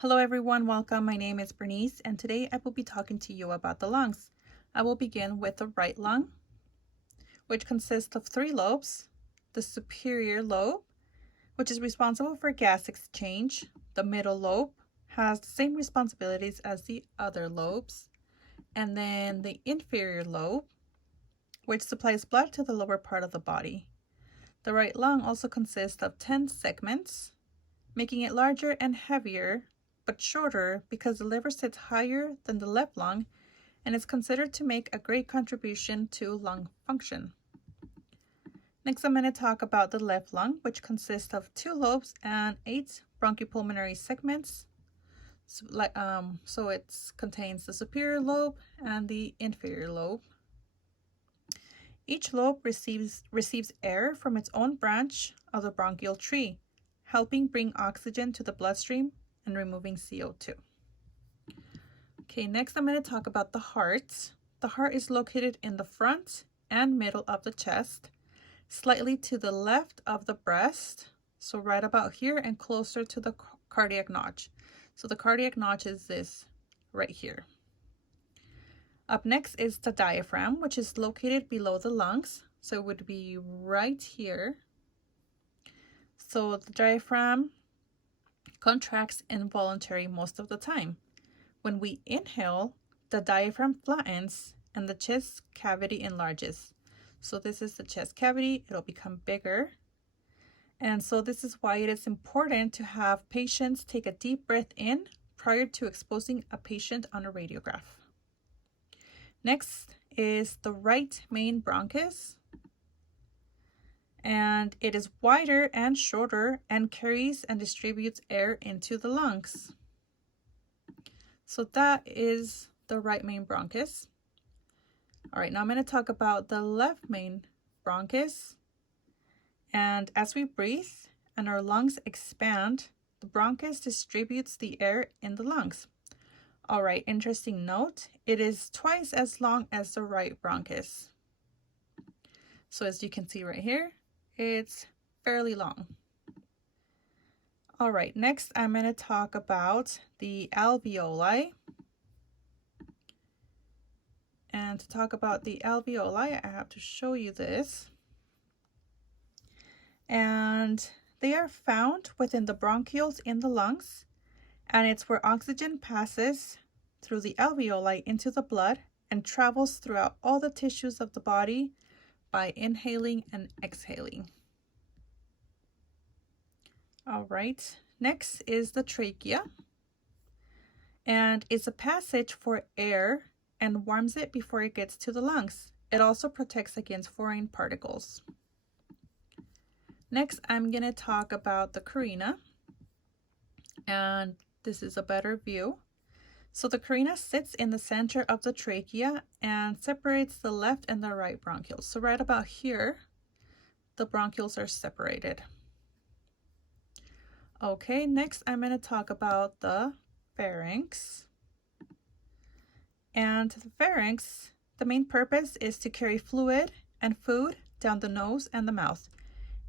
Hello everyone, welcome. My name is Bernice and today I will be talking to you about the lungs. I will begin with the right lung, which consists of three lobes. The superior lobe, which is responsible for gas exchange. The middle lobe has the same responsibilities as the other lobes. And then the inferior lobe, which supplies blood to the lower part of the body. The right lung also consists of 10 segments, making it larger and heavier, but shorter because the liver sits higher than the left lung and is considered to make a great contribution to lung function. Next, I'm going to talk about the left lung, which consists of 2 lobes and 8 bronchopulmonary segments. So it contains the superior lobe and the inferior lobe. Each lobe receives air from its own branch of the bronchial tree, helping bring oxygen to the bloodstream and removing CO2. Okay, next I'm going to talk about the heart. The heart is located in the front and middle of the chest, slightly to the left of the breast, so right about here and closer to the cardiac notch. So the cardiac notch is this right here. Up next is the diaphragm, which is located below the lungs, so it would be right here. So the diaphragm contracts involuntarily most of the time. When we inhale, the diaphragm flattens and the chest cavity enlarges. So this is the chest cavity, it'll become bigger. And so this is why it is important to have patients take a deep breath in prior to exposing a patient on a radiograph. Next is the right main bronchus. And it is wider and shorter and carries and distributes air into the lungs. So that is the right main bronchus. All right, now I'm going to talk about the left main bronchus. And as we breathe and our lungs expand, the bronchus distributes the air in the lungs. All right, interesting note, it is twice as long as the right bronchus. So as you can see right here, it's fairly long. All right, next I'm going to talk about the alveoli. And to talk about the alveoli, I have to show you this. And they are found within the bronchioles in the lungs, and it's where oxygen passes through the alveoli into the blood and travels throughout all the tissues of the body by inhaling and exhaling. All right, next is the trachea, and it's a passage for air and warms it before it gets to the lungs. It also protects against foreign particles. Next, I'm going to talk about the carina, and this is a better view. So the carina sits in the center of the trachea and separates the left and the right bronchioles. So right about here, the bronchioles are separated. Okay, next I'm going to talk about the pharynx. And the pharynx, the main purpose is to carry fluid and food down the nose and the mouth,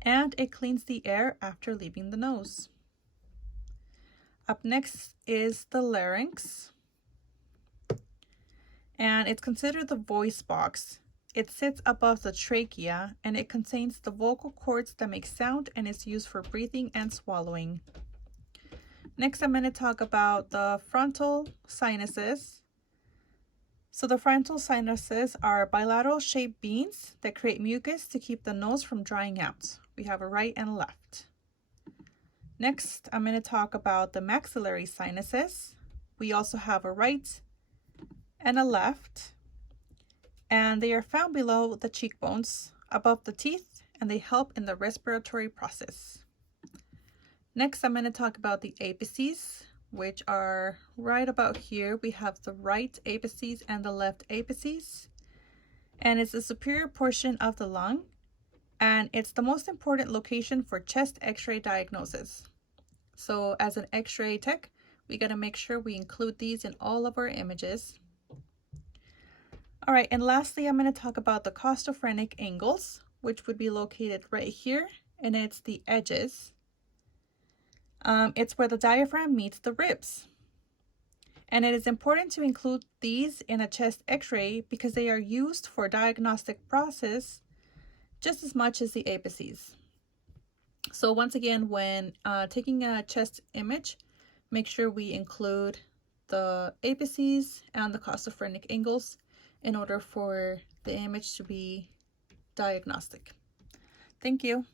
and it cleans the air after leaving the nose. Up next is the larynx, and it's considered the voice box. It sits above the trachea and it contains the vocal cords that make sound and is used for breathing and swallowing. Next, I'm going to talk about the frontal sinuses. So the frontal sinuses are bilateral shaped beans that create mucus to keep the nose from drying out. We have a right and a left. Next, I'm going to talk about the maxillary sinuses. We also have a right and a left, and they are found below the cheekbones, above the teeth, and they help in the respiratory process. Next, I'm going to talk about the apices, which are right about here. We have the right apices and the left apices, and it's the superior portion of the lung, and it's the most important location for chest x-ray diagnosis. So as an x-ray tech, we got to make sure we include these in all of our images. All right, and lastly, I'm going to talk about the costophrenic angles, which would be located right here, and it's the edges. It's where the diaphragm meets the ribs. And it is important to include these in a chest x-ray because they are used for diagnostic process just as much as the apices. So once again, when taking a chest image, make sure we include the apices and the costophrenic angles in order for the image to be diagnostic. Thank you.